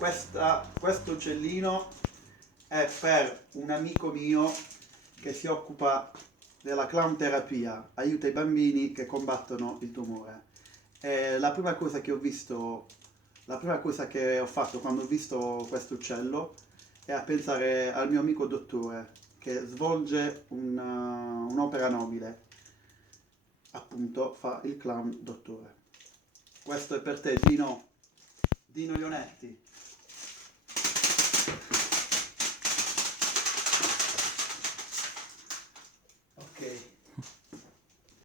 Questo uccellino è per un amico mio che si occupa della clown terapia, aiuta i bambini che combattono il tumore. E la prima cosa che ho visto, la prima cosa che ho fatto quando ho visto questo uccello è a pensare al mio amico dottore che svolge un'opera nobile, appunto fa il clown dottore. Questo è per te, Dino Ionetti.